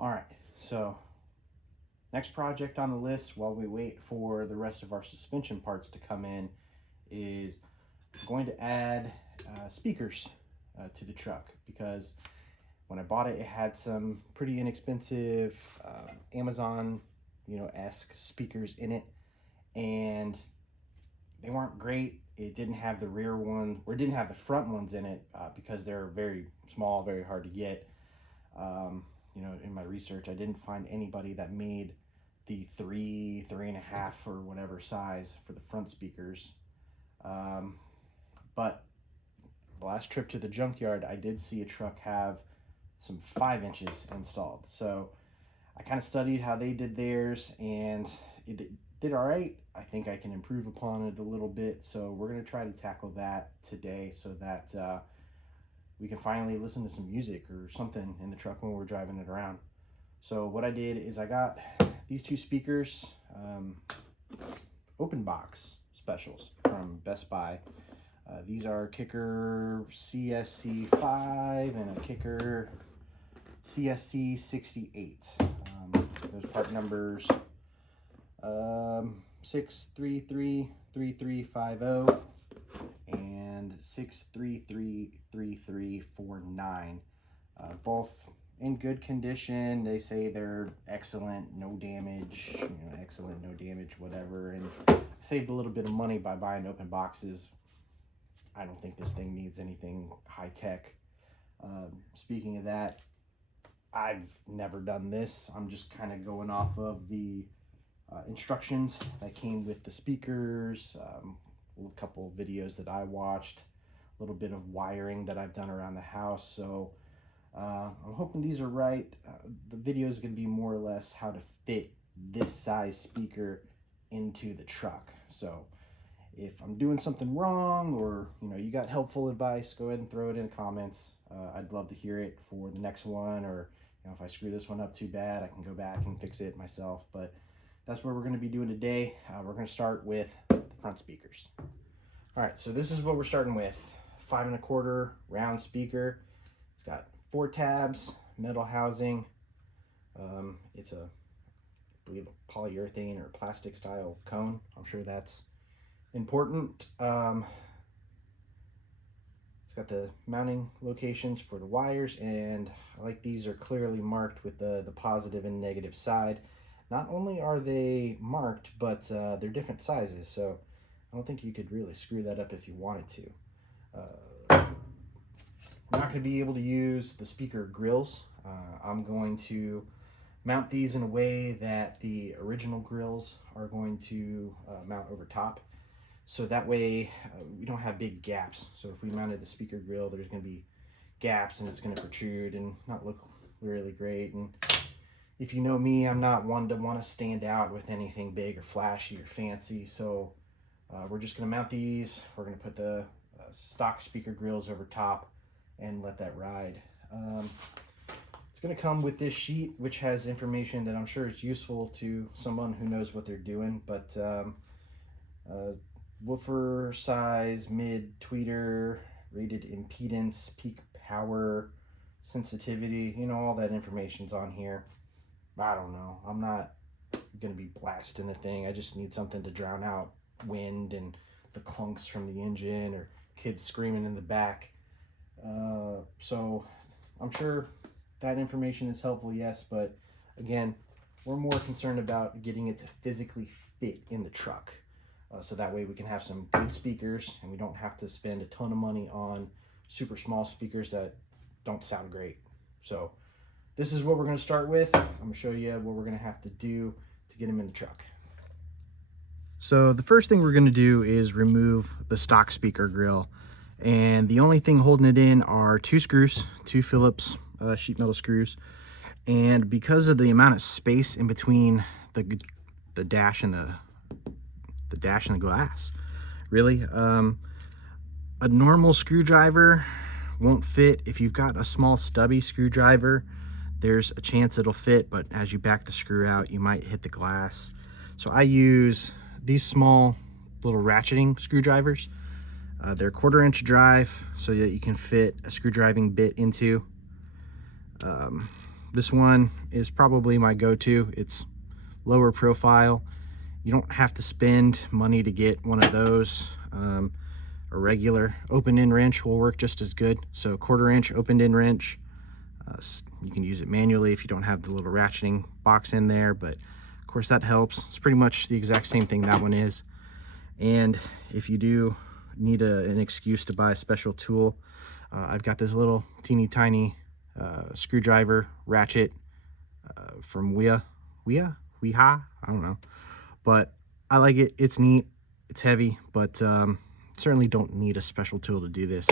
All right, so next project on the list while we wait for the rest of our suspension parts to come in is going to add speakers to the truck, because when I bought it, it had some pretty inexpensive Amazon, esque speakers in it, and they weren't great. It didn't have the rear one, or it didn't have the front ones in it because they're very small, very hard to get. In my research, I didn't find anybody that made the 3.5 or whatever size for the front speakers. But the last trip to the junkyard, I did see a truck have some 5 inches installed. So I kind of studied how they did theirs, and it did all right. I think I can improve upon it a little bit. So we're going to try to tackle that today so that we can finally listen to some music or something in the truck when we're driving it around. So what I did is I got these 2 speakers, open box specials from Best Buy. These are Kicker CSC5 and a Kicker CSC68. Those part numbers 6333350 and 6333349. Both in good condition. They say they're excellent, no damage, excellent, no damage, whatever. And I saved a little bit of money by buying open boxes. I don't think this thing needs anything high tech. Speaking of that, I've never done this. I'm just kind of going off of the instructions that came with the speakers, a couple videos that I watched, a little bit of wiring that I've done around the house. So I'm hoping these are right. The video is going to be more or less how to fit this size speaker into the truck. So if I'm doing something wrong, or you got helpful advice, go ahead and throw it in the comments. I'd love to hear it for the next one, or if I screw this one up too bad, I can go back and fix it myself. But that's what we're going to be doing today. We're going to start with the front speakers. All right, so this is what we're starting with. 5 1/4 round speaker. It's got 4 tabs, metal housing. It's I believe a polyurethane or plastic style cone. I'm sure that's important. It's got the mounting locations for the wires, and I like these are clearly marked with the positive and negative side. Not only are they marked, but they're different sizes, so I don't think you could really screw that up if you wanted to. I'm not going to be able to use the speaker grills. I'm going to mount these in a way that the original grills are going to mount over top. So that way we don't have big gaps. So if we mounted the speaker grill, there's going to be gaps and it's going to protrude and not look really great. And if you know me, I'm not one to want to stand out with anything big or flashy or fancy. So we're just going to mount these. We're going to put the stock speaker grills over top and let that ride. It's going to come with this sheet, which has information that I'm sure is useful to someone who knows what they're doing. But woofer size, mid, tweeter, rated impedance, peak power, sensitivity, all that information's on here. I don't know. I'm not going to be blasting the thing. I just need something to drown out wind and the clunks from the engine or kids screaming in the back. So I'm sure that information is helpful, yes, but again, we're more concerned about getting it to physically fit in the truck. So that way we can have some good speakers and we don't have to spend a ton of money on super small speakers that don't sound great. So this is what we're going to start with. I'm going to show you what we're going to have to do to get them in the truck. So the first thing we're going to do is remove the stock speaker grill. And the only thing holding it in are 2 screws, 2 Phillips sheet metal screws. And because of the amount of space in between the dash and the glass, really, a normal screwdriver won't fit. If you've got a small stubby screwdriver, there's a chance it'll fit, but as you back the screw out, you might hit the glass. So I use these small little ratcheting screwdrivers. They're 1/4 inch drive so that you can fit a screwdriving bit into. This one is probably my go-to. It's lower profile. You don't have to spend money to get one of those. A regular open-end wrench will work just as good. So 1/4 inch open-end wrench. You can use it manually if you don't have the little ratcheting box in there, but of course that helps. It's pretty much the exact same thing that one is. And if you do need an excuse to buy a special tool, I've got this little teeny tiny screwdriver ratchet from Weha, I don't know, but I like it. It's neat, it's heavy, but certainly don't need a special tool to do this.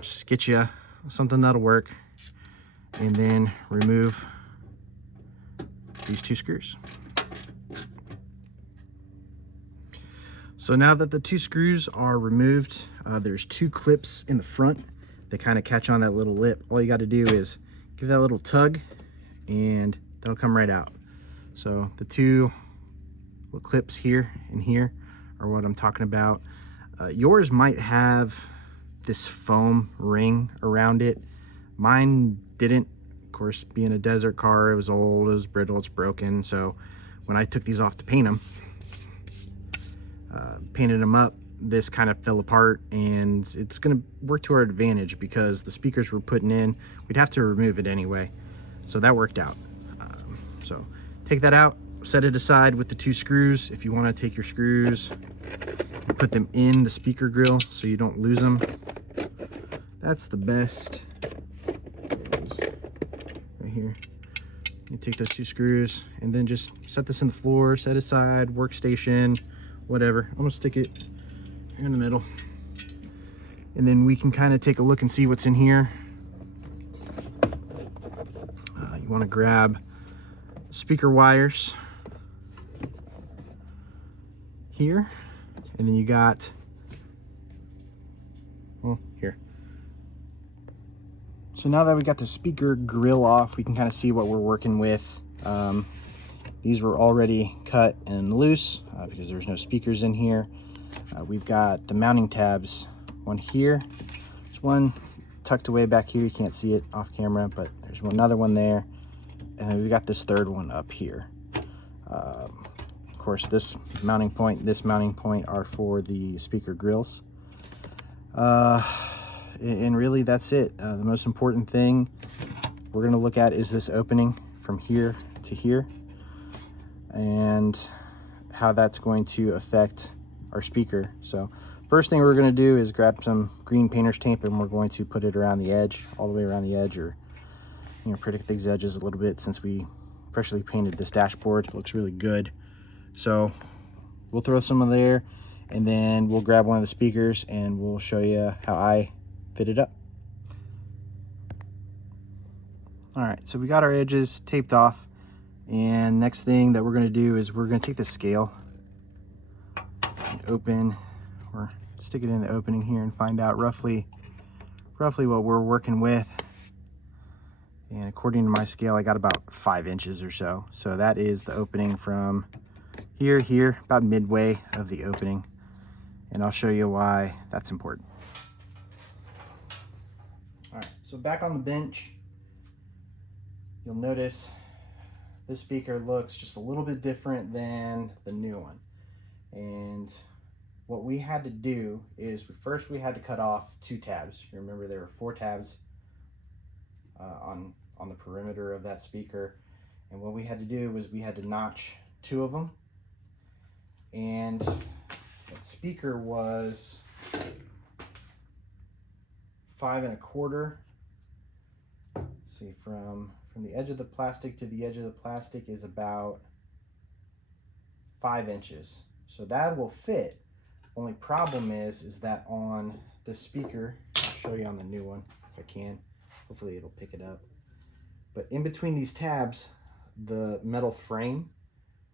Just get you something that'll work, and then remove these 2 screws. So now that the 2 screws are removed, there's 2 clips in the front that kind of catch on that little lip. All you got to do is give that a little tug and that'll come right out. So the 2 little clips here and here are what I'm talking about. Yours might have this foam ring around it. Mine didn't. Of course, being a desert car, it was old, it was brittle, it's broken. So when I took these off to paint them, painted them up, this kind of fell apart, and it's going to work to our advantage because the speakers we're putting in, we'd have to remove it anyway. So that worked out. So take that out, set it aside with the 2 screws. If you want to take your screws and put them in the speaker grill so you don't lose them, that's the best. Right here. You take those 2 screws and then just set this in the floor, set aside, workstation, whatever. I'm gonna stick it here in the middle, and then we can kind of take a look and see what's in here. You want to grab speaker wires here, and then you got, well, here. So now that we got the speaker grill off, we can kind of see what we're working with. These were already cut and loose because there's no speakers in here. We've got the mounting tabs, one here. There's one tucked away back here. You can't see it off camera, but there's another one there. And then we've got this 3rd one up here. Of course, this mounting point are for the speaker grills. And really that's it. The most important thing we're gonna look at is this opening from here to here, and how that's going to affect our speaker. So first thing we're going to do is grab some green painter's tape, and we're going to put it around the edge, all the way around the edge, or protect these edges a little bit. Since we freshly painted this dashboard, it looks really good. So we'll throw some of there, and then we'll grab one of the speakers and we'll show you how I fit it up. All right, so we got our edges taped off, and next thing that we're going to do is we're going to take the scale and open, or stick it in the opening here, and find out roughly what we're working with. And according to my scale, I got about 5 inches or so. So that is the opening from here, about midway of the opening. And I'll show you why that's important. All right, so back on the bench, you'll notice this speaker looks just a little bit different than the new one. And what we had to do is first we had to cut off 2 tabs. You remember there were 4 tabs on the perimeter of that speaker, and what we had to do was we had to notch 2 of them. And that speaker was 5 1/4. See, from the edge of the plastic to the edge of the plastic is about 5 inches. So that will fit. Only problem is that on this speaker, I'll show you on the new one if I can. Hopefully it'll pick it up. But in between these tabs, the metal frame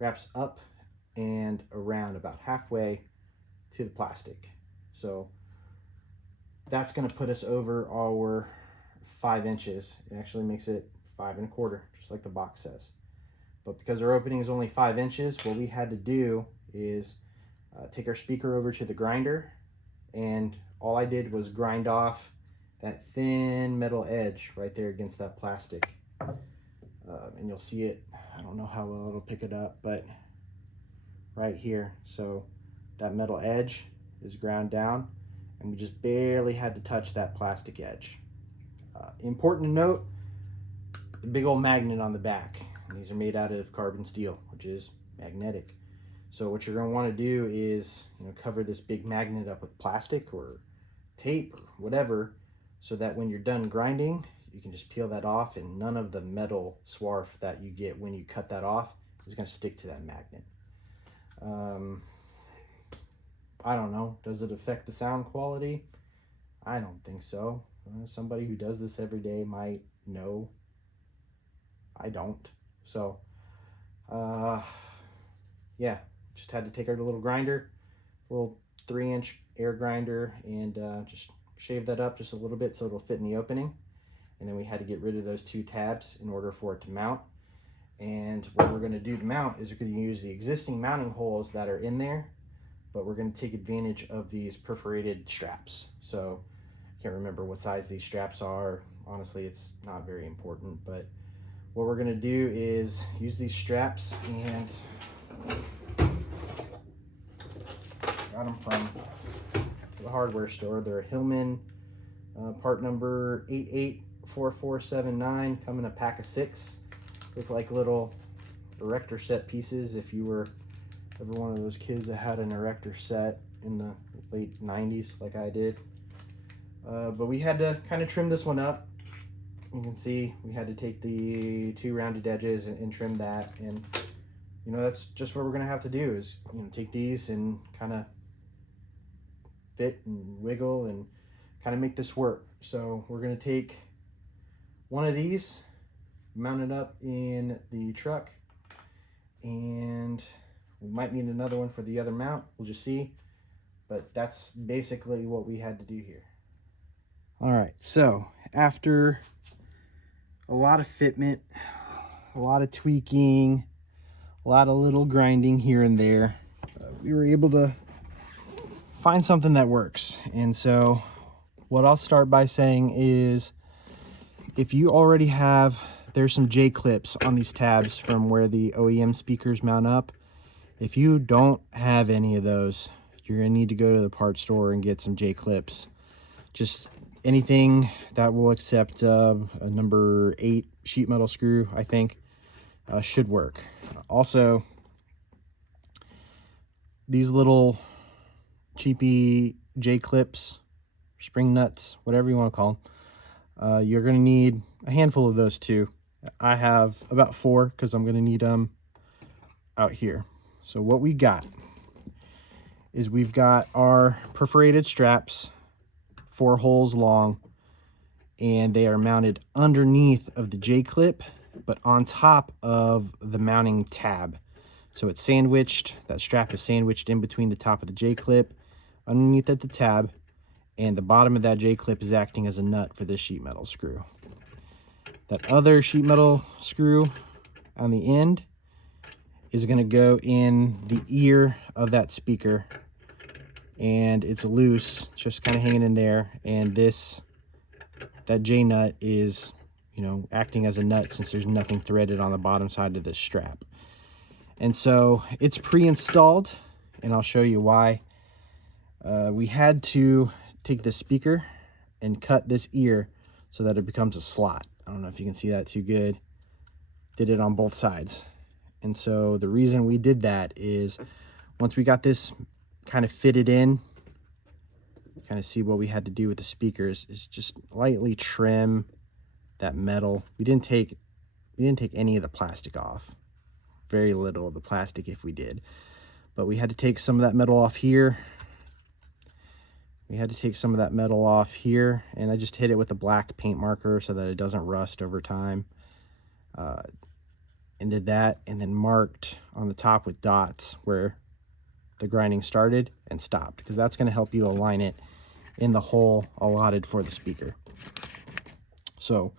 wraps up and around about halfway to the plastic. So that's going to put us over our 5 inches. It actually makes it 5 1/4, just like the box says. But because our opening is only 5 inches, what we had to do is take our speaker over to the grinder, and all I did was grind off that thin metal edge right there against that plastic. and you'll see it. I don't know how well it'll pick it up, but right here. So that metal edge is ground down, and we just barely had to touch that plastic edge. Important to note, the big old magnet on the back. And these are made out of carbon steel, which is magnetic. So what you're going to want to do is, cover this big magnet up with plastic or tape or whatever, so that when you're done grinding, you can just peel that off, and none of the metal swarf that you get when you cut that off is going to stick to that magnet. I don't know. Does it affect the sound quality? I don't think so. Somebody who does this every day might know. I don't. So, yeah, just had to take our little grinder, little 3-inch air grinder, and just shave that up just a little bit so it'll fit in the opening. And then we had to get rid of those 2 tabs in order for it to mount. And what we're going to do to mount is we're going to use the existing mounting holes that are in there, but we're going to take advantage of these perforated straps. So I can't remember what size these straps are. Honestly, it's not very important, but what we're going to do is use these straps, and got them from the hardware store. They're a Hillman, part number 884479, come in a pack of 6. Look like little erector set pieces if you were ever one of those kids that had an erector set in the late 90s like I did. But we had to kind of trim this one up. You can see we had to take the 2 rounded edges and trim that, and that's just what we're gonna have to do is take these and kind of fit and wiggle and kind of make this work. So we're gonna take one of these, mount it up in the truck, and we might need another one for the other mount. We'll just see, but that's basically what we had to do here. All right, so after a lot of fitment, a lot of tweaking, a lot of little grinding here and there, we were able to find something that works. And so what I'll start by saying is, if you already have, there's some J-clips on these tabs from where the OEM speakers mount up. If you don't have any of those, you're gonna need to go to the parts store and get some J-clips. Just anything that will accept a number 8 sheet metal screw, I think, should work. Also, these little cheapy J-clips, spring nuts, whatever you want to call them, you're going to need a handful of those too. I have about 4 because I'm going to need them out here. So what we got is we've got our perforated straps, 4 holes long, and they are mounted underneath of the J-clip, but on top of the mounting tab. So it's sandwiched, that strap is sandwiched in between the top of the J-clip, underneath at the tab, and the bottom of that J-clip is acting as a nut for this sheet metal screw. That other sheet metal screw on the end is going to go in the ear of that speaker, and it's loose, just kind of hanging in there, and that J-nut is, acting as a nut since there's nothing threaded on the bottom side of this strap. And so it's pre-installed, and I'll show you why. We had to take the speaker and cut this ear so that it becomes a slot. I don't know if you can see that too good. Did it on both sides. And so the reason we did that is once we got this kind of fitted in, kind of see what we had to do with the speakers is just lightly trim that metal. We didn't take any of the plastic off. Very little of the plastic if we did. But we had to take some of that metal off here. We had to take some of that metal off here, and I just hit it with a black paint marker so that it doesn't rust over time. And did that, and then marked on the top with dots where the grinding started and stopped, because that's going to help you align it in the hole allotted for the speaker. So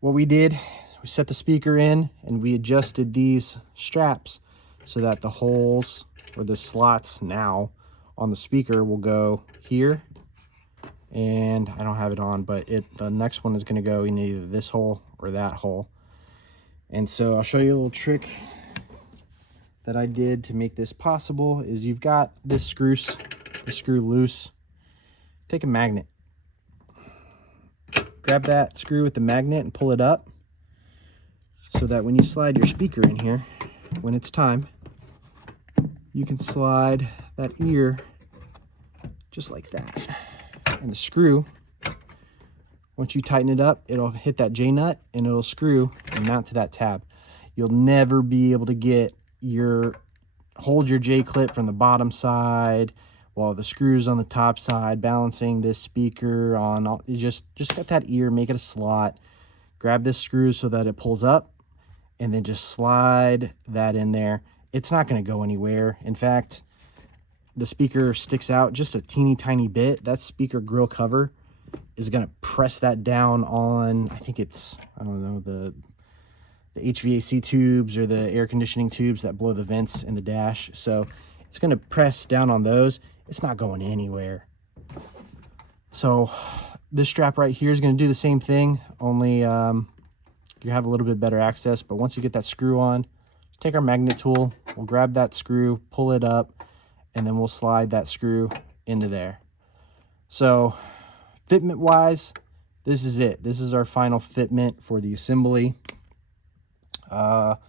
what we did, we set the speaker in and we adjusted these straps so that the holes, or the slots now on the speaker, will go here, and I don't have it on, but the next one is going to go in either this hole or that hole. And so I'll show you a little trick that I did to make this possible. Is you've got this screw loose. Take a magnet, grab that screw with the magnet and pull it up, so that when you slide your speaker in here, when it's time, you can slide that ear just like that. And the screw, once you tighten it up, it'll hit that J-nut and it'll screw and mount to that tab. You'll never be able to get hold your J-clip from the bottom side while the screw's on the top side, balancing this speaker on all. You just got that ear, make it a slot, grab this screw so that it pulls up, and then just slide that in there. It's not going to go anywhere. In fact, the speaker sticks out just a teeny tiny bit. That speaker grill cover is going to press that down on, I think it's, I don't know, the HVAC tubes or the air conditioning tubes that blow the vents in the dash. So it's going to press down on those. It's not going anywhere. So this strap right here is going to do the same thing, only you have a little bit better access. But once you get that screw on, take our magnet tool, we'll grab that screw, pull it up, and then we'll slide that screw into there. So fitment wise, this is it. This is our final fitment for the assembly. What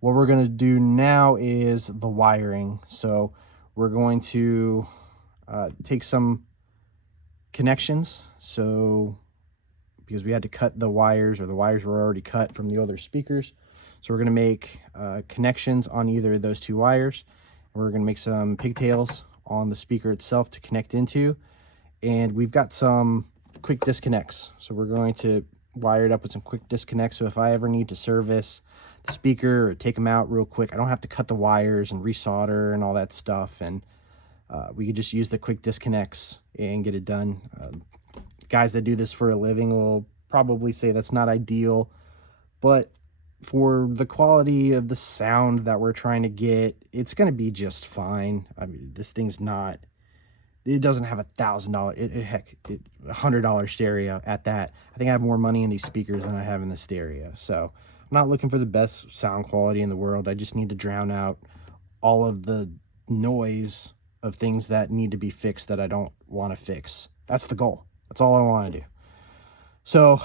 we're going to do now is the wiring. So we're going to take some connections. So because we had to cut the wires, or the wires were already cut from the other speakers. So we're going to make connections on either of those two wires. We're going to make some pigtails on the speaker itself to connect into. And we've got some quick disconnects. So we're going to wire it up with some quick disconnects. So if I ever need to service the speaker or take them out real quick, I don't have to cut the wires and resolder and all that stuff. And we could just use the quick disconnects and get it done. Guys that do this for a living will probably say that's not ideal, but for the quality of the sound that we're trying to get, it's going to be just fine. I mean, this thing's not, it doesn't have $1,000 stereo at that. I think I have more money in these speakers than I have in the stereo. So I'm not looking for the best sound quality in the world. I just need to drown out all of the noise of things that need to be fixed that I don't want to fix. That's the goal. That's all I want to do. So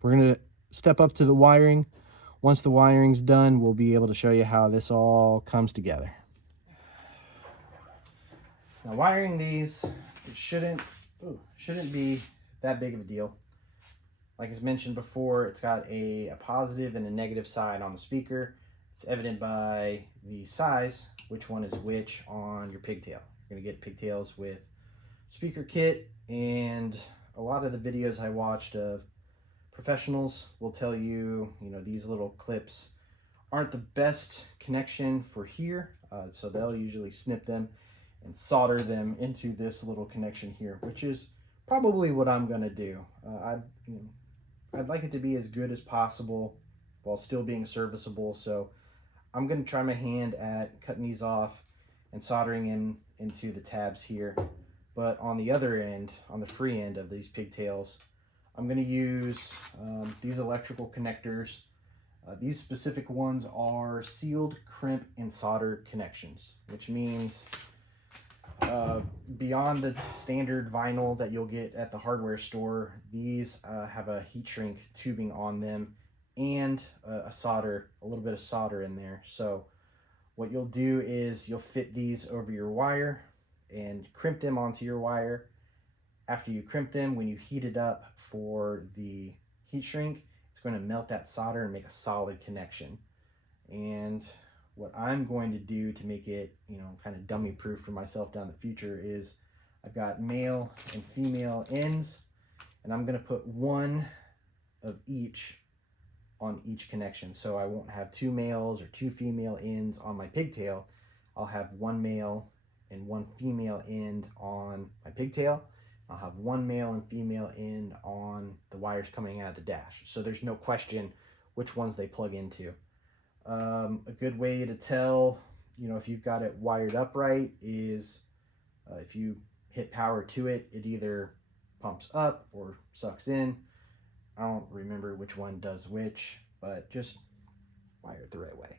we're going to step up to the wiring. Once the wiring's done, we'll be able to show you how this all comes together. Now, wiring these, it shouldn't be that big of a deal. Like as mentioned before, it's got a positive and a negative side on the speaker. It's evident by the size, which one is which on your pigtail. You're going to get pigtails with speaker kit, and a lot of the videos I watched of professionals will tell you, these little clips aren't the best connection for here. So they'll usually snip them and solder them into this little connection here, which is probably what I'm going to do. I'd like it to be as good as possible while still being serviceable. So I'm going to try my hand at cutting these off and soldering them into the tabs here. But on the other end, on the free end of these pigtails, I'm going to use these electrical connectors. These specific ones are sealed, crimp, and solder connections, which means beyond the standard vinyl that you'll get at the hardware store, these have a heat shrink tubing on them and a little bit of solder in there. So what you'll do is you'll fit these over your wire and crimp them onto your wire. After you crimp them, when you heat it up for the heat shrink, it's going to melt that solder and make a solid connection. And what I'm going to do to make it, kind of dummy proof for myself down the future is I've got male and female ends, and I'm going to put one of each on each connection. So I won't have two males or two female ends on my pigtail. I'll have one male and one female end on my pigtail. I'll have one male and female end on the wires coming out of the dash. So there's no question which ones they plug into. A good way to tell, if you've got it wired up right is if you hit power to it, it either pumps up or sucks in. I don't remember which one does which, but just wire it the right way.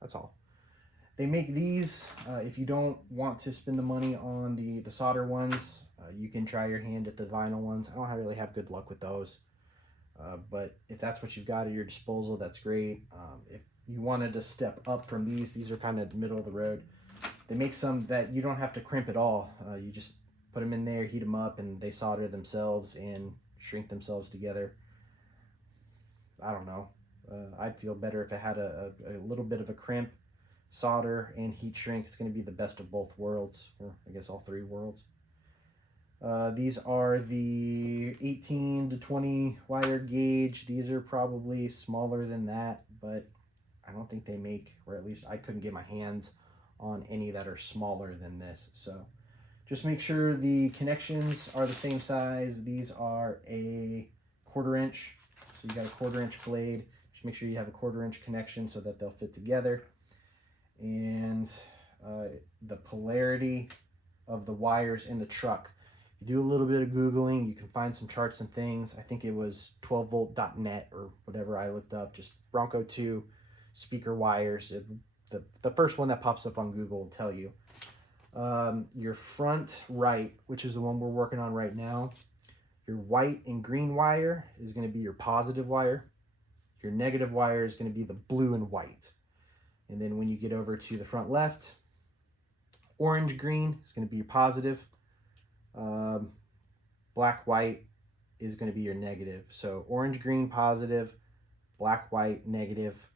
That's all. They make these, if you don't want to spend the money on the solder ones, you can try your hand at the vinyl ones. I don't really have good luck with those. But if that's what you've got at your disposal, that's great. If you wanted to step up from these are kind of middle of the road. They make some that you don't have to crimp at all. You just put them in there, heat them up, and they solder themselves and shrink themselves together. I don't know. I'd feel better if it had a little bit of a crimp, solder, and heat shrink. It's going to be the best of both worlds, or I guess all three worlds. These are the 18 to 20 wire gauge. These are probably smaller than that, but I don't think they make, or at least I couldn't get my hands on any that are smaller than this. So just make sure the connections are the same size. These are a 1/4 inch. So you got a 1/4 inch blade. Just make sure you have a 1/4 inch connection so that they'll fit together. And the polarity of the wires in the truck. You do a little bit of Googling, you can find some charts and things. I think it was 12volt.net or whatever I looked up, just Bronco II speaker wires. The first one that pops up on Google will tell you. Your front right, which is the one we're working on right now, your white and green wire is going to be your positive wire. Your negative wire is going to be the blue and white. And then when you get over to the front left, orange green is going to be your positive. Black white is going to be your negative. So orange green positive, black white negative,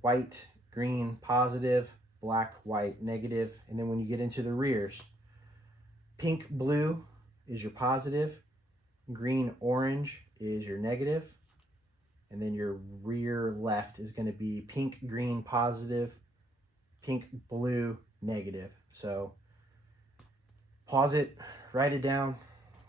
white green positive, black white negative. And then when you get into the rears, pink blue is your positive, green orange is your negative, and then your rear left is going to be pink green positive, pink blue negative. So pause it, write it down,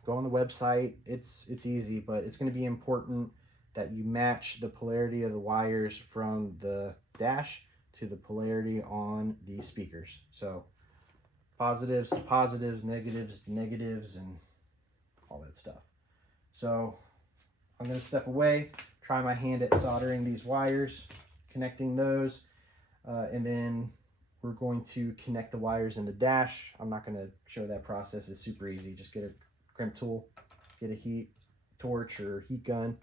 go on the website. It's easy, but it's going to be important that you match the polarity of the wires from the dash to the polarity on the speakers. So positives to positives, negatives to negatives, and all that stuff. So I'm going to step away, try my hand at soldering these wires, connecting those, and then we're going to connect the wires in the dash. I'm not going to show that process. It's super easy. Just get a crimp tool, get a heat torch or heat gun,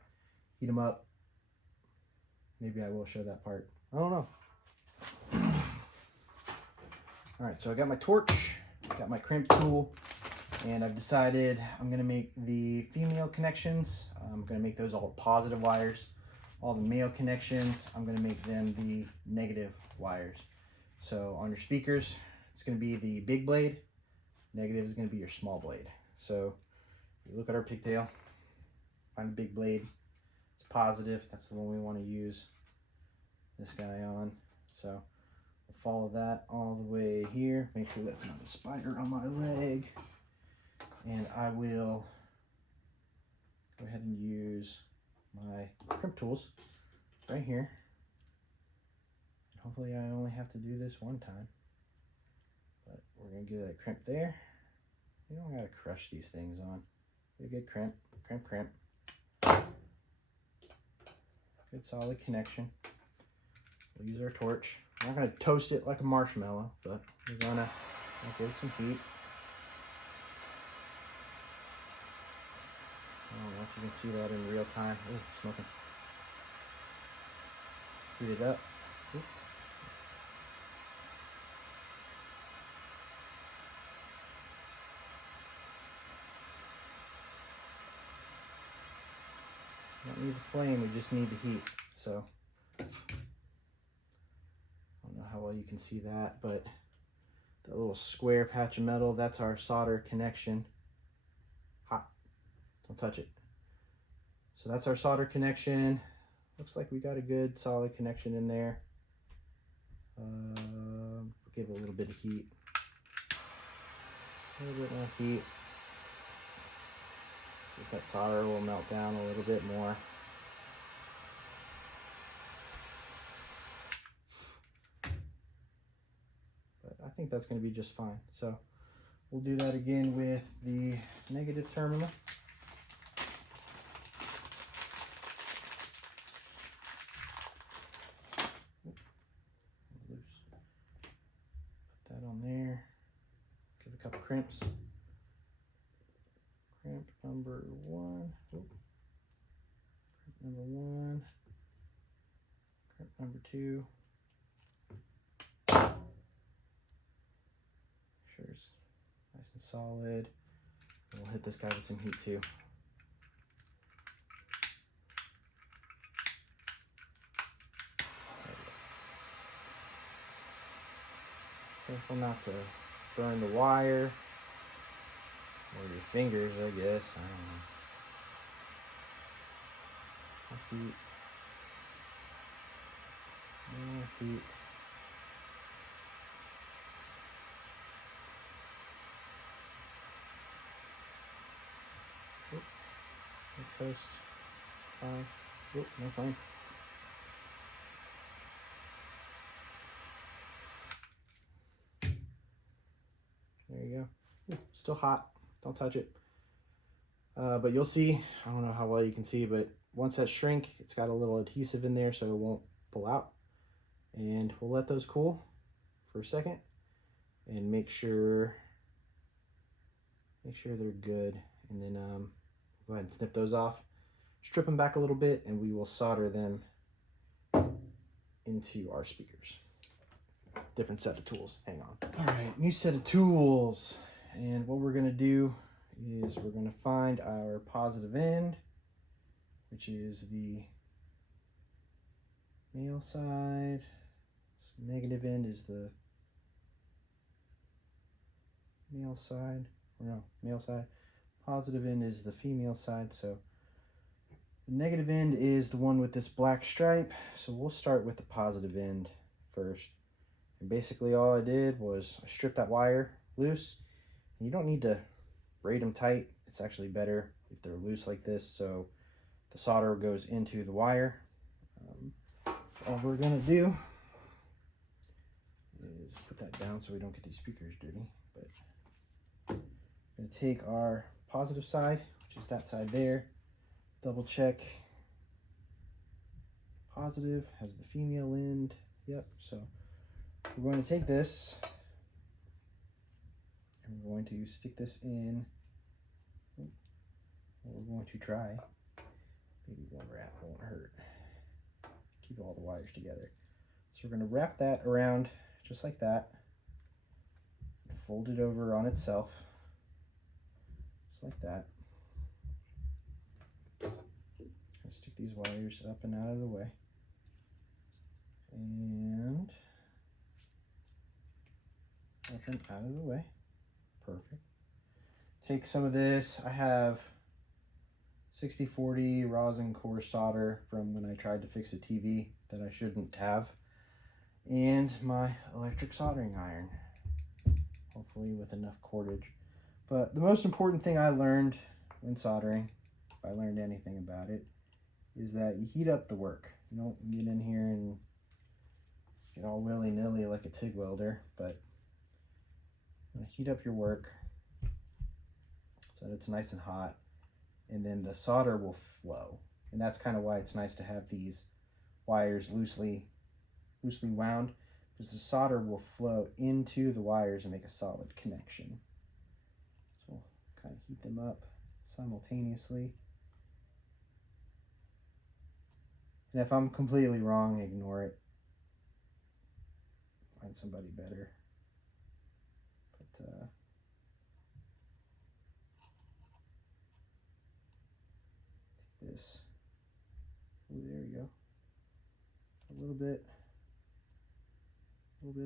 heat them up. Maybe I will show that part. I don't know. All right, so I got my torch, got my crimp tool, and I've decided I'm going to make the female connections. I'm going to make those all positive wires. All the male connections, I'm going to make them the negative wires. So on your speakers, it's going to be the big blade. Negative is going to be your small blade. So you look at our pigtail, find a big blade. It's positive. That's the one we want to use this guy on. So we'll follow that all the way here. Make sure that's not a spider on my leg. And I will go ahead and use my crimp tools right here. Hopefully I only have to do this one time, but we're going to get a crimp there. You don't got to crush these things on. Get a good crimp, crimp, crimp. Good solid connection. We'll use our torch. We're not going to toast it like a marshmallow, but we're going to give it some heat. I don't know if you can see that in real time. Oh, smoking. Heat it up. Ooh. Don't need the flame, we just need the heat. So I don't know how well you can see that, but that little square patch of metal, that's our solder connection. Hot, don't touch it. So that's our solder connection. Looks like we got a good solid connection in there. Give it a little bit of heat. A little bit more heat. See if that solder will melt down a little bit more. But I think that's going to be just fine. So we'll do that again with the negative terminal. crimps. Crimp number 1. Oop. Crimp number 1. Crimp number 2. Make sure it's nice and solid. And we'll hit this guy with some heat too. Careful not to burn the wire or your fingers, I guess. I don't know. More heat. More heat. Oop. Next host. Oop, no flame. There you go. Ooh, still hot. Don't touch it. But you'll see, I don't know how well you can see, but once that shrink, it's got a little adhesive in there so it won't pull out. And we'll let those cool for a second and make sure they're good. And then go ahead and snip those off, strip them back a little bit, and we will solder them into our speakers. Different set of tools. Hang on. All right, new set of tools. And what we're gonna do is we're gonna find our positive end, which is the male side. Negative end is the male side, or no, male side. Positive end is the female side. So the negative end is the one with this black stripe. So we'll start with the positive end first. And basically all I did was I stripped that wire loose. And you don't need to braid them tight. It's actually better if they're loose like this, so the solder goes into the wire. All we're gonna do is put that down so we don't get these speakers dirty. But we're gonna take our positive side, which is that side there, double check. Positive has the female end. Yep. So we're going to take this and we're going to stick this in. We're going to try. Maybe one wrap won't hurt. Keep all the wires together. So we're going to wrap that around just like that. Fold it over on itself. Just like that. Stick these wires up and out of the way. And get them out of the way. Perfect. Take some of this. I have 6040 rosin core solder from when I tried to fix a TV that I shouldn't have. And my electric soldering iron. Hopefully with enough cordage. But the most important thing I learned when soldering, if I learned anything about it, is that you heat up the work. You don't get in here and get all willy-nilly like a TIG welder, but heat up your work so that it's nice and hot, and then the solder will flow. And that's kind of why it's nice to have these wires loosely wound, because the solder will flow into the wires and make a solid connection. So we'll kind of heat them up simultaneously. And if I'm completely wrong, ignore it. Find somebody better. But take this. Oh, there we go. A little bit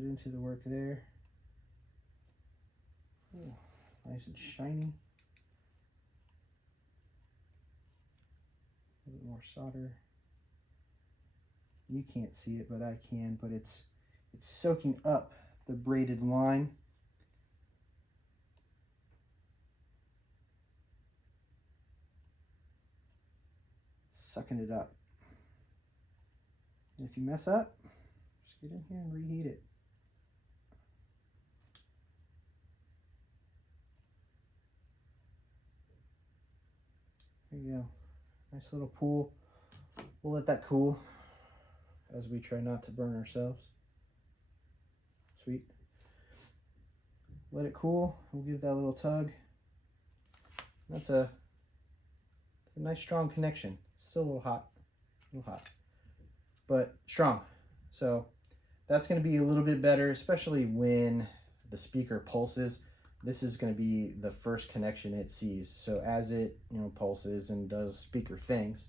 into the work there. Ooh, nice and shiny. A little bit more solder. You can't see it, but I can. But it's soaking up the braided line. It's sucking it up. And if you mess up, just get in here and reheat it. There you go. Nice little pool. We'll let that cool as we try not to burn ourselves. Sweet. let it cool. We'll give that a little tug. That's a nice strong connection. Still a little hot, but strong. So that's going to be a little bit better, especially when the speaker pulses. This is going to be the first connection it sees. So as it pulses and does speaker things,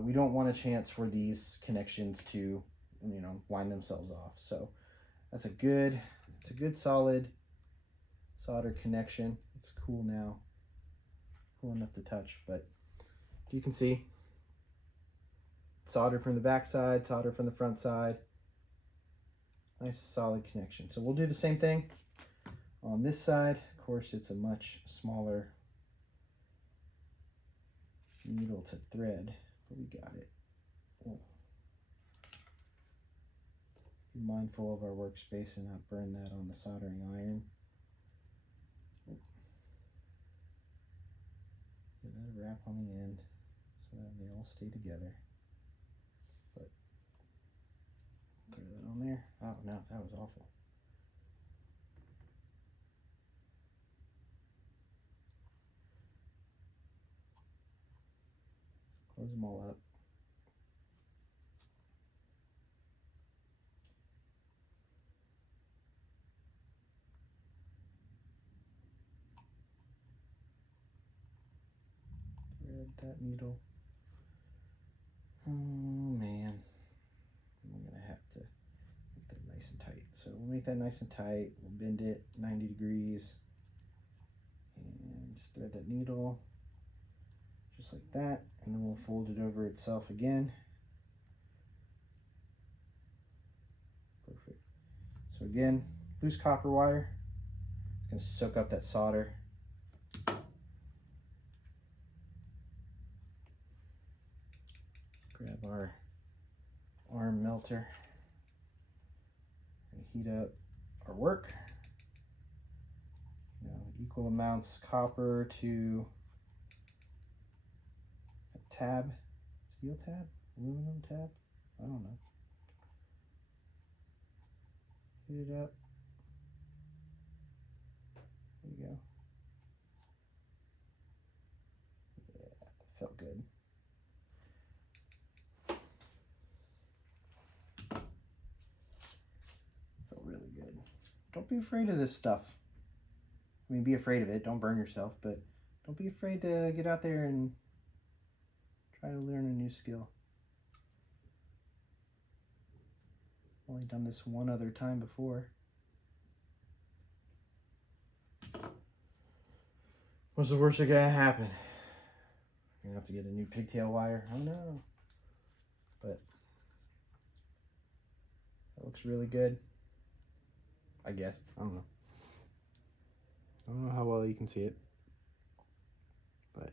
we don't want a chance for these connections to wind themselves off. So that's a good solid solder connection. It's cool now, cool enough to touch, but you can see solder from the back side, solder from the front side. Nice solid connection. So we'll do the same thing on this side. Of course, it's a much smaller needle to thread, but we got it. Oh. Be mindful of our workspace and not burn that on the soldering iron. Give that a wrap on the end so that they all stay together. But throw that on there. Oh no, that was awful. Close them all up. Thread that needle. Oh man, I'm gonna have to make that nice and tight. So we'll make that nice and tight. We'll bend it 90 degrees and thread that needle just like that, and then we'll fold it over itself again. Perfect. So again, loose copper wire. It's going to soak up that solder. Grab our arm melter and heat up our work. Equal amounts copper to a tab, steel tab, aluminum tab, I don't know. Heat it up. There you go. Yeah, that felt good. Felt really good. Don't be afraid of this stuff. I mean, be afraid of it. Don't burn yourself, but don't be afraid to get out there and try to learn a new skill. I've only done this one other time before. What's the worst that gonna happen? You're gonna have to get a new pigtail wire. I don't know. But that looks really good. I guess. I don't know. I don't know how well you can see it. But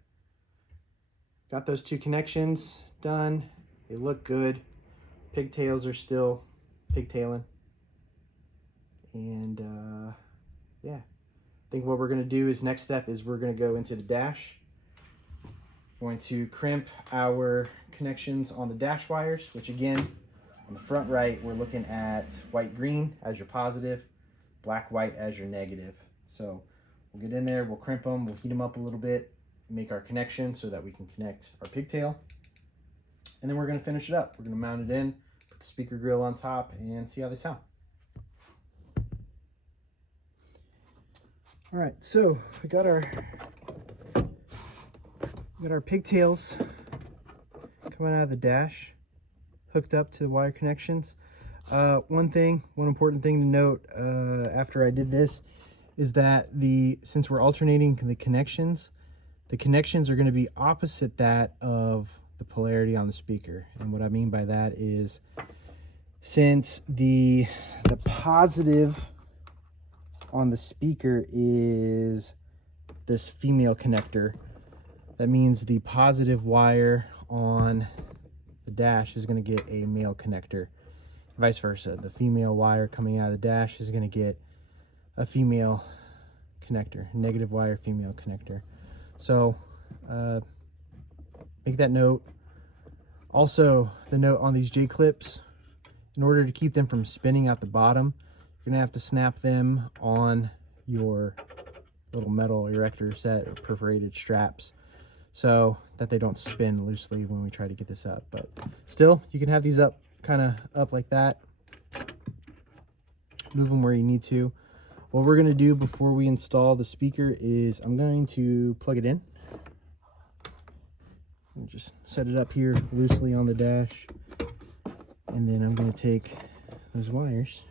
got those two connections done. They look good. Pigtails are still pigtailing. And yeah. I think what we're going to do is next step is we're going to go into the dash. Going to crimp our connections on the dash wires, which again, on the front right, we're looking at white-green as your positive, black-white as your negative. So we'll get in there, we'll crimp them, we'll heat them up a little bit, make our connection so that we can connect our pigtail. And then we're going to finish it up. We're going to mount it in, put the speaker grill on top, and see how they sound. All right, so we got our pigtails coming out of the dash, hooked up to the wire connections. One important thing to note after I did this is that since we're alternating the connections are going to be opposite that of the polarity on the speaker. And what I mean by that is, since the positive on the speaker is this female connector, that means the positive wire on the dash is going to get a male connector. Vice versa, the female wire coming out of the dash is going to get a female connector, negative wire, female connector. So make that note. Also, the note on these J-clips, in order to keep them from spinning out the bottom, you're going to have to snap them on your little metal erector set or perforated straps so that they don't spin loosely when we try to get this up. But still, you can have these up, kind of up like that. Move them where you need to. What we're going to do before we install the speaker is I'm going to plug it in. I'll just set it up here loosely on the dash. And then I'm going to take those wires.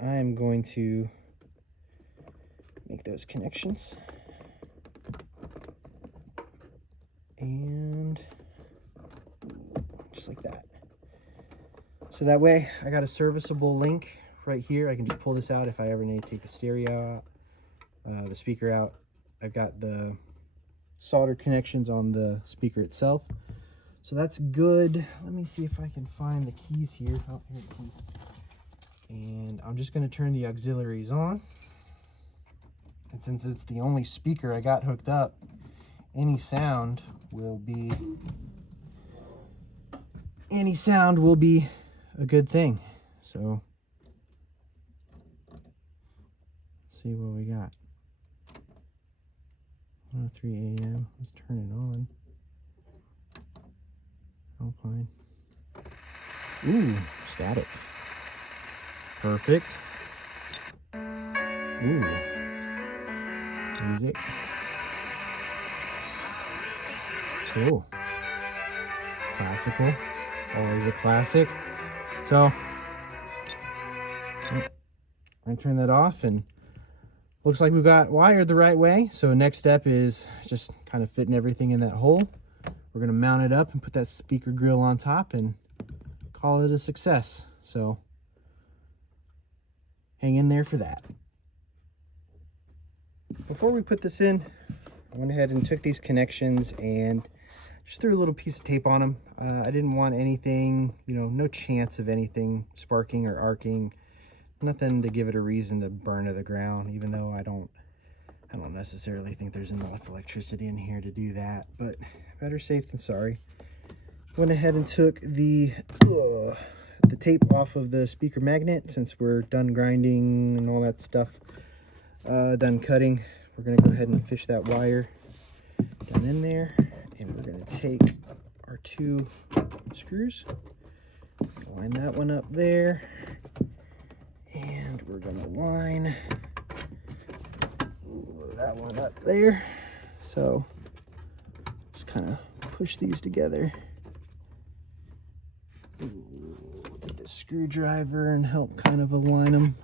I'm going to make those connections. And just like that. So that way I got a serviceable link right here. I can just pull this out if I ever need to take the stereo out, the speaker out. I've got the solder connections on the speaker itself. So that's good. Let me see if I can find the keys here. Oh, here are the keys. And I'm just going to turn the auxiliaries on. And since it's the only speaker I got hooked up, any sound will be a good thing. So let's see what we got. 1:03 a.m. Let's turn it on. Alpine. Ooh, static. Perfect. Ooh. Music. Cool. Classical. Always a classic. So I turn that off, and looks like we've got wired the right way. So next step is just kind of fitting everything in that hole. We're going to mount it up and put that speaker grill on top and call it a success. So hang in there for that. Before we put this in, I went ahead and took these connections and just threw a little piece of tape on them. I didn't want anything, no chance of anything sparking or arcing. Nothing to give it a reason to burn to the ground, even though I don't necessarily think there's enough electricity in here to do that, but better safe than sorry. Went ahead and took the tape off of the speaker magnet. Since we're done grinding and all that stuff, done cutting, we're going to go ahead and fish that wire down in there, and we're going to take our 2 screws, line that one up there, and we're going to line that one up there. So just kind of push these together. Get the screwdriver and help kind of align them.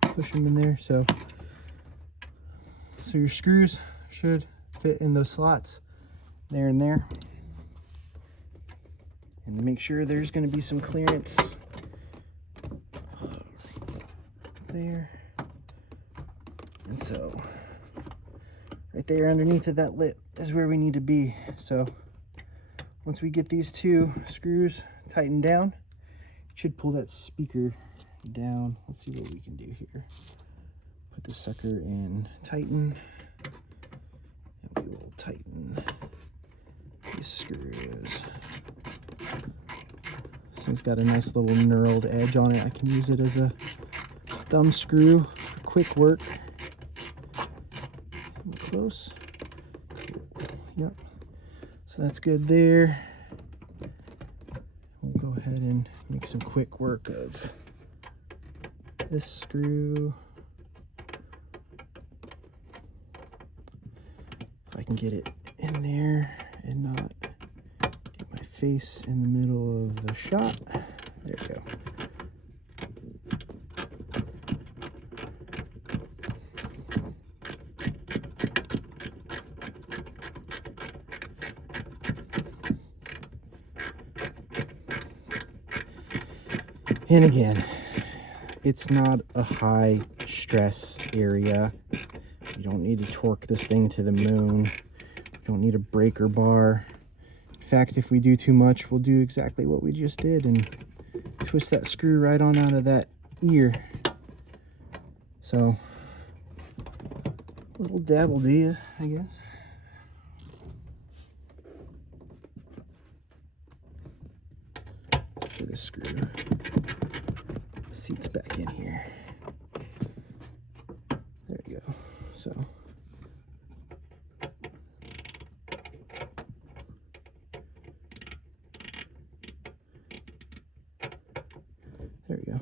Push them in there. So your screws should fit in those slots there and there. And make sure there's going to be some clearance there. And so right there underneath of that lip is where we need to be. So once we get these 2 screws tightened down, it should pull that speaker down. Let's see what we can do here. Put this sucker in tighten, and we will tighten these screws. This thing's got a nice little knurled edge on it. I can use it as a thumb screw for quick work. Close. Yep. So that's good there. We'll go ahead and make some quick work of this screw. If I can get it in there and not get my face in the middle of the shot. There we go. And again, it's not a high stress area. You don't need to torque this thing to the moon. You don't need a breaker bar. In fact, if we do too much, we'll do exactly what we just did and twist that screw right on out of that ear. So, a little dabble do ya, I guess. For this screw. seats back in here. There we go. So there we go.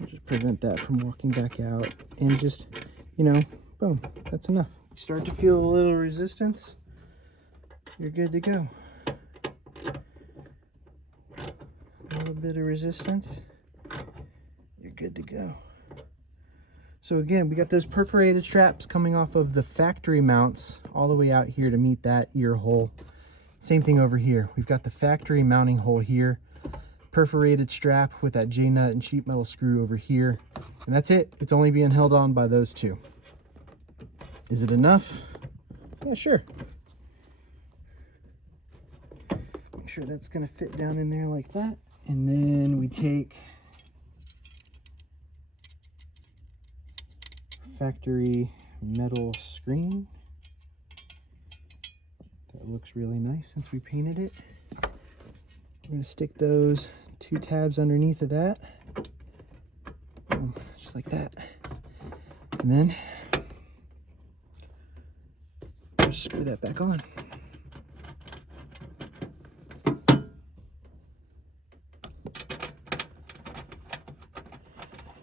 I'll just prevent that from walking back out, and just, you know, boom, that's enough. You start to feel a little resistance, you're good to go. A little bit of resistance, you're good to go. So again, we got those perforated straps coming off of the factory mounts all the way out here to meet that ear hole. Same thing over here. We've got the factory mounting hole here, perforated strap with that J-nut and sheet metal screw over here. And that's it. It's only being held on by those two. Is it enough? Yeah, sure. Make sure that's gonna fit down in there like that. And then we take factory metal screen. That looks really nice since we painted it. I'm gonna stick those 2 tabs underneath of that. Boom, just like that. And then just screw that back on.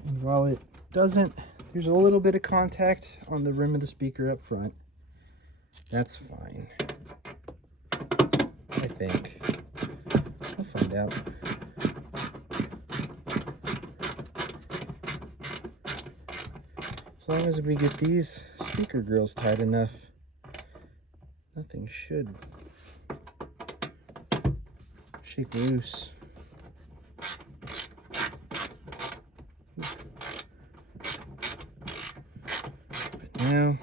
And while it doesn't, there's a little bit of contact on the rim of the speaker up front. That's fine, I think. I'll find out. As long as we get these speaker grills tight enough, nothing should shake loose. But now,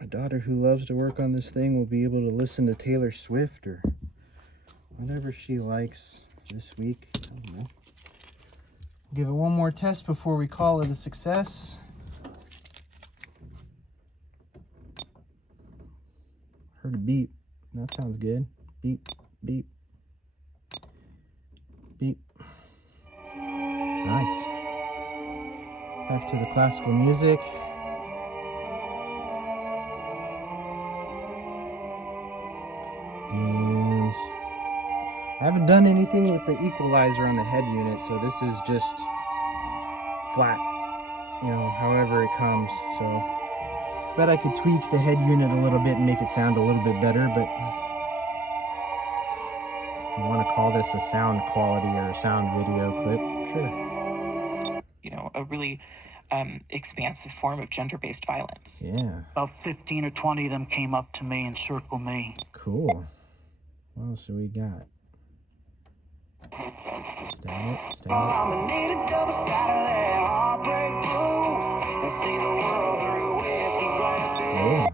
my daughter, who loves to work on this thing, will be able to listen to Taylor Swift or whatever she likes this week. I don't know. Give it one more test before we call it a success. Heard a beep. That sounds good. Beep, beep, beep. Nice. Back to the classical music. And I haven't done anything with the equalizer on the head unit, so this is just flat, you know, however it comes. So bet I could tweak the head unit a little bit and make it sound a little bit better, but if you want to call this a sound quality or a sound video clip, sure. You know, a really expansive form of gender-based violence. Yeah. About 15 or 20 of them came up to me and circled me. Cool. What else do we got? Stand it, stand it. I'ma need a double-sided heartbreak blues and see the world through whiskey glasses. Cool.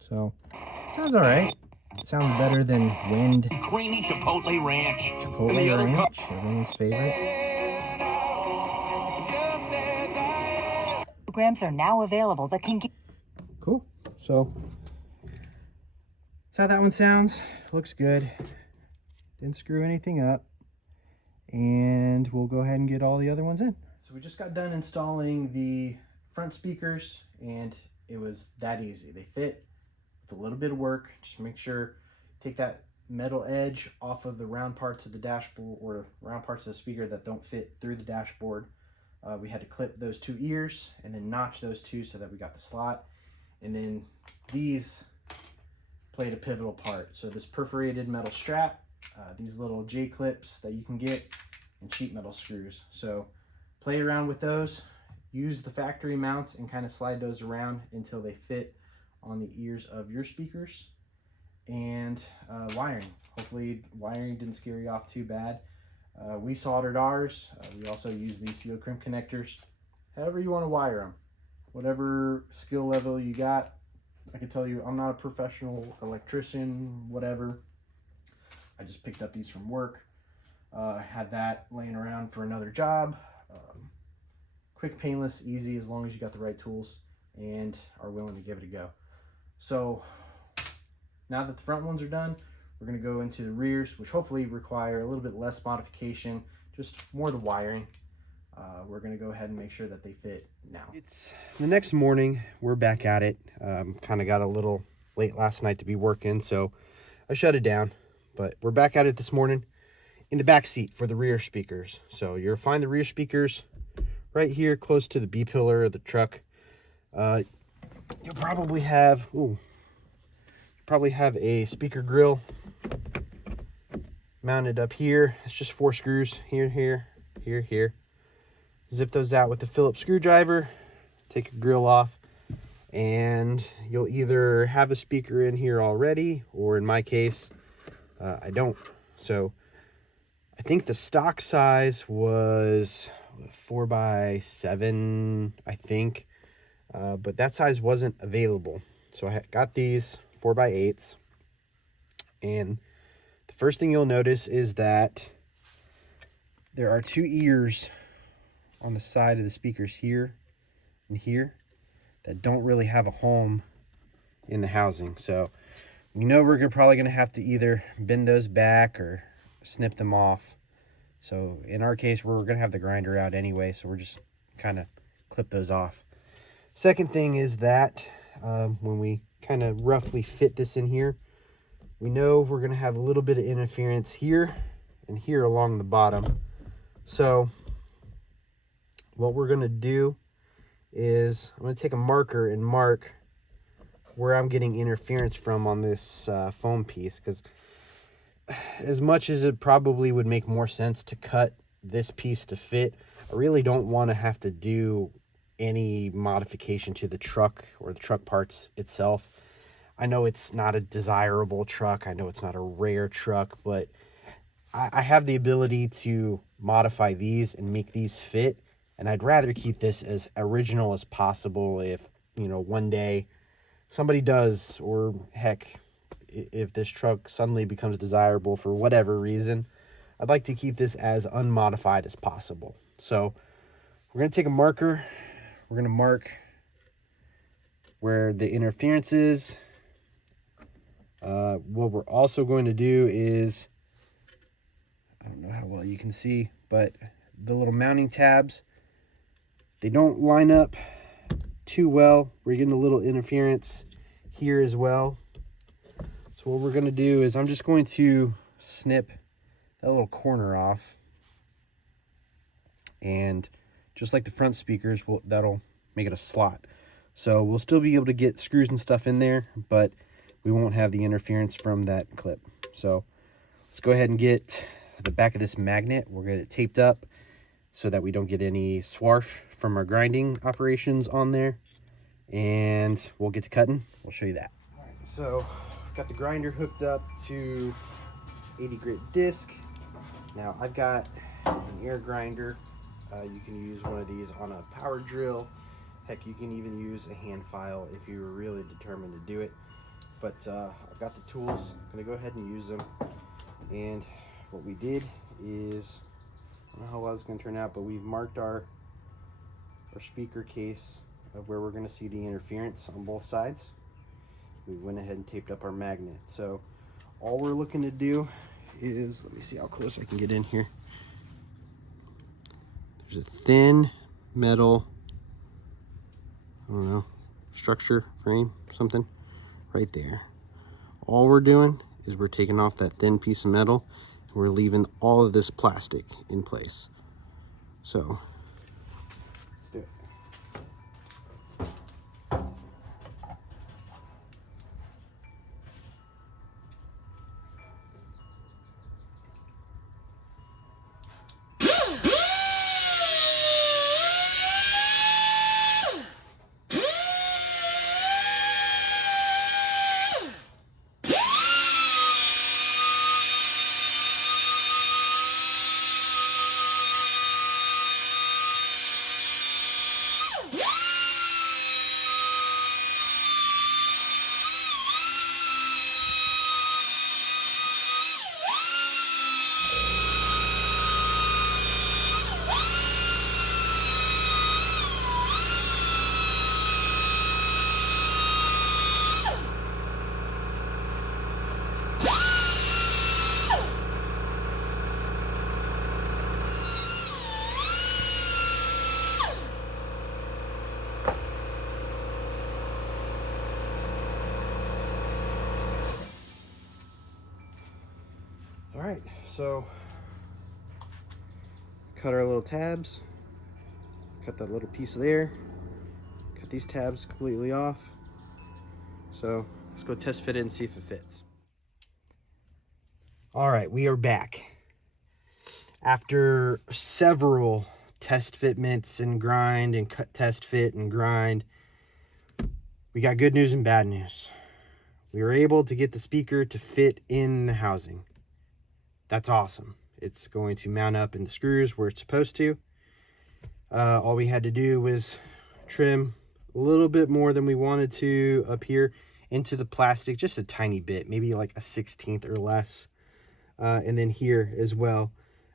So, sounds alright. Sounds better than wind. Creamy Chipotle Ranch. Chipotle Ranch, everyone's favorite. Programs are now available that can give. Cool. So that's how that one sounds. Looks good. Didn't screw anything up. And we'll go ahead and get all the other ones in. So we just got done installing the front speakers, and it was that easy. They fit with a little bit of work. Just make sure, take that metal edge off of the round parts of the dashboard, or round parts of the speaker that don't fit through the dashboard. We had to clip those 2 ears and then notch those 2 so that we got the slot. And then these played a pivotal part. So this perforated metal strap, these little J-clips that you can get, and sheet metal screws. So play around with those, use the factory mounts and kind of slide those around until they fit on the ears of your speakers. And wiring. Hopefully wiring didn't scare you off too bad. We soldered ours. We also use these seal crimp connectors. However you want to wire them. Whatever skill level you got. I can tell you, I'm not a professional electrician, whatever. I just picked up these from work. I had that laying around for another job. Quick, painless, easy, as long as you got the right tools and are willing to give it a go. So now that the front ones are done, we're going to go into the rears, which hopefully require a little bit less modification, just more the wiring. We're going to go ahead and make sure that they fit now. It's the next morning. We're back at it. Kind of got a little late last night to be working, so I shut it down. But we're back at it this morning in the back seat for the rear speakers. So you'll find the rear speakers right here close to the B-pillar of the truck. You'll probably have a speaker grill mounted up here. It's just 4 screws here, here, here, here. Zip those out with the Phillips screwdriver, take your grill off, and you'll either have a speaker in here already, or in my case, I don't. So I think the stock size was 4x7, I think, but that size wasn't available. So I got these 4x8s, and the first thing you'll notice is that there are 2 ears on the side of the speakers here and here that don't really have a home in the housing. So we know we're probably going to have to either bend those back or snip them off. So in our case, we're going to have the grinder out anyway, so we're just kind of clip those off. Second thing is that when we kind of roughly fit this in here, we know we're going to have a little bit of interference here and here along the bottom. So what we're going to do is I'm going to take a marker and mark where I'm getting interference from on this foam piece, because as much as it probably would make more sense to cut this piece to fit, I really don't want to have to do any modification to the truck or the truck parts itself. I know it's not a desirable truck. I know it's not a rare truck, but I have the ability to modify these and make these fit. And I'd rather keep this as original as possible if, you know, one day somebody does, or heck, if this truck suddenly becomes desirable for whatever reason, I'd like to keep this as unmodified as possible. So we're going to take a marker. We're going to mark where the interference is. What we're also going to do is, I don't know how well you can see, but the little mounting tabs, they don't line up too well. We're getting a little interference here as well. So what we're going to do is I'm just going to snip that little corner off. And just like the front speakers, that'll make it a slot. So we'll still be able to get screws and stuff in there, but we won't have the interference from that clip. So let's go ahead and get the back of this magnet. We'll get it taped up so that we don't get any swarf from our grinding operations on there. And we'll get to cutting. We'll show you that. All right, so got the grinder hooked up to 80 grit disc. Now I've got an air grinder. You can use one of these on a power drill. Heck, you can even use a hand file if you were really determined to do it. But I've got the tools. I'm gonna go ahead and use them. And what we did is, I don't know how well it's gonna turn out, but we've marked our speaker case of where we're gonna see the interference on both sides. We went ahead and taped up our magnet. So all we're looking to do is, let me see how close I can get in here. There's a thin metal, I don't know, structure, frame, something right there. All we're doing is we're taking off that thin piece of metal. We're leaving all of this plastic in place. So let's do it. right, so cut our little tabs, cut that little piece there, cut these tabs completely off. So let's go test fit it and see if it fits. All right, we are back. After several test fitments and grind and cut, test fit and grind, we got good news and bad news. We were able to get the speaker to fit in the housing. That's awesome. It's going to mount up in the screws where it's supposed to. All we had to do was trim a little bit more than we wanted to up here into the plastic, just a tiny bit, maybe like a 1/16 or less. And then here as well.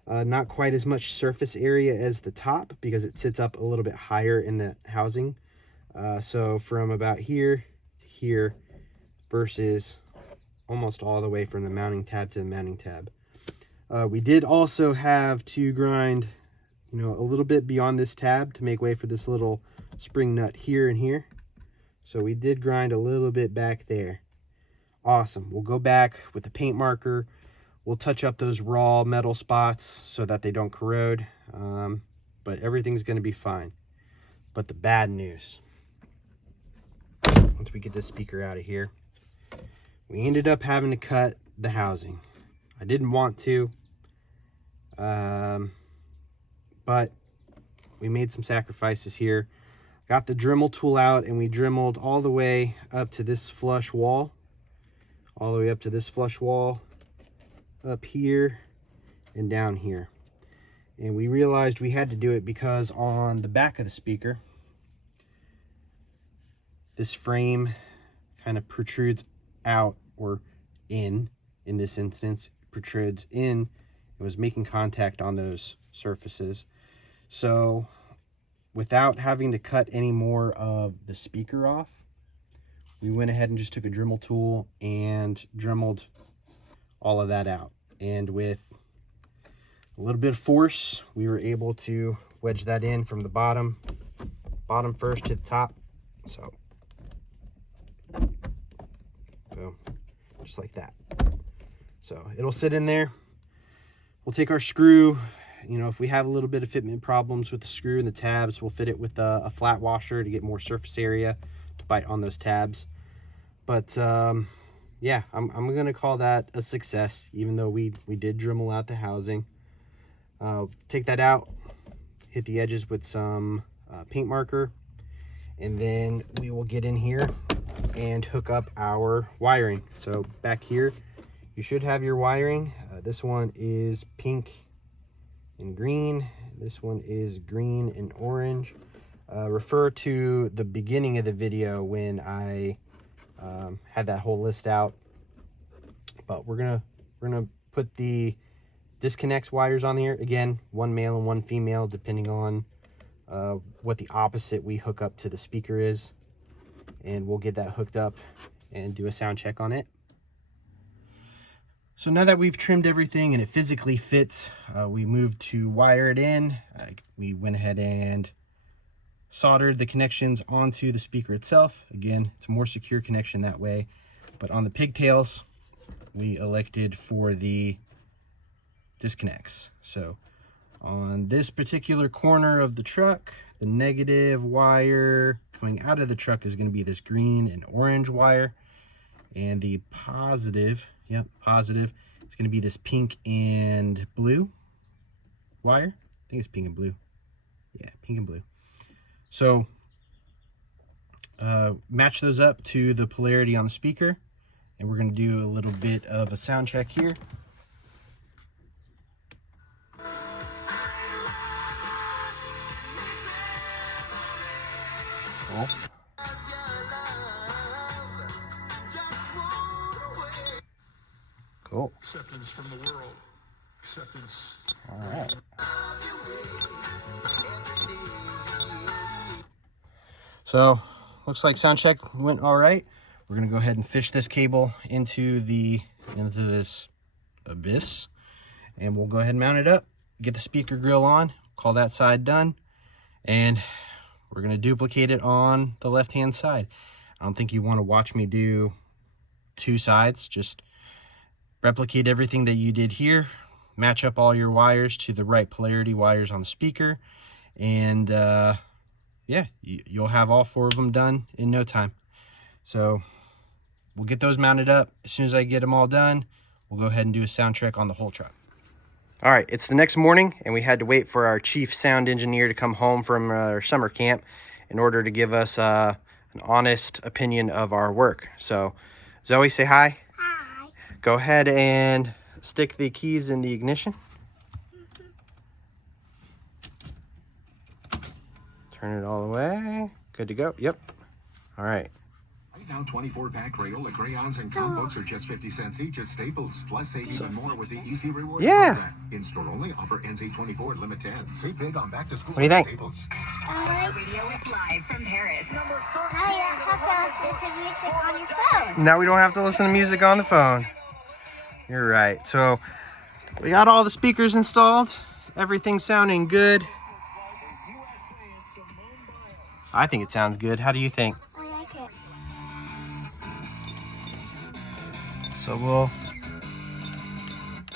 Not quite as much surface area as the top because it sits up a little bit higher in the housing. So from about here to here versus almost all the way from the mounting tab to the mounting tab. We did also have to grind, a little bit beyond this tab to make way for this little spring nut here and here. So we did grind a little bit back there. Awesome. We'll go back with the paint marker. We'll touch up those raw metal spots so that they don't corrode. But everything's going to be fine. But the bad news, once we get this speaker out of here, we ended up having to cut the housing. I didn't want to, but we made some sacrifices here. Got the Dremel tool out and we dremeled all the way up to this flush wall. All the way up to this flush wall, up here and down here. And we realized we had to do it because on the back of the speaker, this frame kind of protrudes out, or in this instance, protrudes in. It was making contact on those surfaces. So without having to cut any more of the speaker off, we went ahead and just took a Dremel tool and dremeled all of that out. And with a little bit of force, we were able to wedge that in from the bottom first to the top. So boom, just like that. So it'll sit in there. We'll take our screw. If we have a little bit of fitment problems with the screw and the tabs, we'll fit it with a flat washer to get more surface area to bite on those tabs. But yeah, I'm gonna call that a success, even though we did Dremel out the housing. Take that out, hit the edges with some paint marker, and then we will get in here and hook up our wiring. So back here, you should have your wiring. This one is pink and green. This one is green and orange. Refer to the beginning of the video when I had that whole list out. But we're gonna put the disconnects wires on here. Again, one male and one female, depending on what the opposite we hook up to the speaker is. And we'll get that hooked up and do a sound check on it. So now that we've trimmed everything and it physically fits, we moved to wire it in. We went ahead and soldered the connections onto the speaker itself. Again, it's a more secure connection that way. But on the pigtails, we elected for the disconnects. So on this particular corner of the truck, the negative wire coming out of the truck is going to be this green and orange wire. And the positive, positive, it's going to be this pink and blue wire. I think it's pink and blue. Yeah, pink and blue. So match those up to the polarity on the speaker, and we're going to do a little bit of a sound check here. Cool. Cool. Acceptance from the world. Acceptance. All right. So looks like sound check went all right. We're gonna go ahead and fish this cable into this abyss, and we'll go ahead and mount it up, get the speaker grill on, call that side done, and we're gonna duplicate it on the left hand side. I don't think you want to watch me do two sides, just replicate everything that you did here, match up all your wires to the right polarity wires on the speaker, and yeah, you'll have all 4 of them done in no time. So we'll get those mounted up. As soon as I get them all done, we'll go ahead and do a sound check on the whole truck. All right, it's the next morning, and we had to wait for our chief sound engineer to come home from our summer camp in order to give us an honest opinion of our work. So, Zoe, say hi. Hi. Go ahead and stick the keys in the ignition. Turn it all the way. Good to go. Yep. All right. Right now, 24-pack Crayola crayons and comp books are just 50 cents each at Staples. Plus, save even more with the Easy Rewards program. In-store only. Offer NC24 limit 10. Save big on back to school. What do you think? Staples. Radio is live from Paris. Now you have to listen to music on your phone. Now we don't have to listen to music on the phone. You're right. So we got all the speakers installed. Everything's sounding good. I think it sounds good. How do you think? I like it. So we'll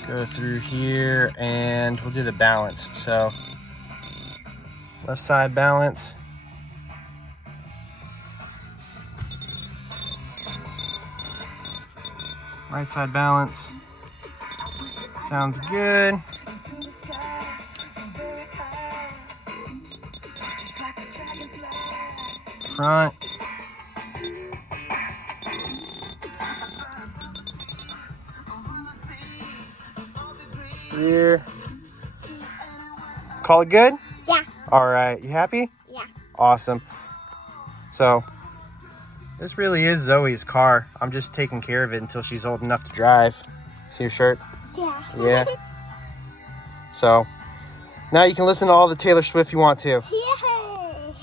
go through here and we'll do the balance. So left side balance. Right side balance. Sounds good. Front. Rear. Call it good? Yeah. All right. You happy? Yeah. Awesome. So this really is Zoe's car. I'm just taking care of it until she's old enough to drive. See your shirt? Yeah. Yeah. So now you can listen to all the Taylor Swift you want to. Yay!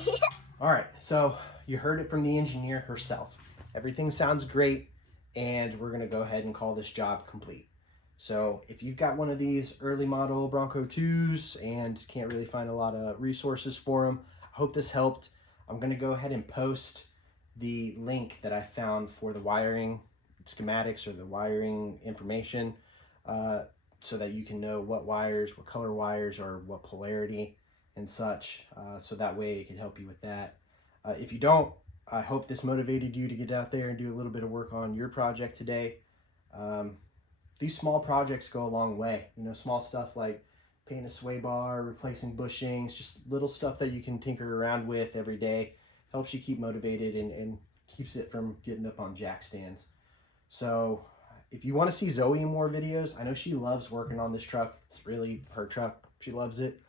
All right, so you heard it from the engineer herself. Everything sounds great, and we're gonna go ahead and call this job complete. So if you've got one of these early model Bronco 2s and can't really find a lot of resources for them, I hope this helped. I'm gonna go ahead and post the link that I found for the wiring schematics or the wiring information so that you can know what wires, what color wires, or what polarity and such, so that way it can help you with that. If you don't, I hope this motivated you to get out there and do a little bit of work on your project today. These small projects go a long way. You know, small stuff like painting a sway bar, replacing bushings, just little stuff that you can tinker around with every day. Helps you keep motivated and keeps it from getting up on jack stands. So if you want to see Zoe in more videos, I know she loves working on this truck. It's really her truck. She loves it.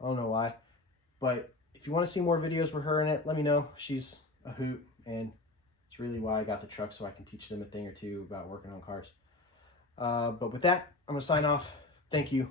I don't know why. But if you want to see more videos with her in it, let me know. She's a hoot, and it's really why I got the truck, so I can teach them a thing or two about working on cars. But with that, I'm going to sign off. Thank you.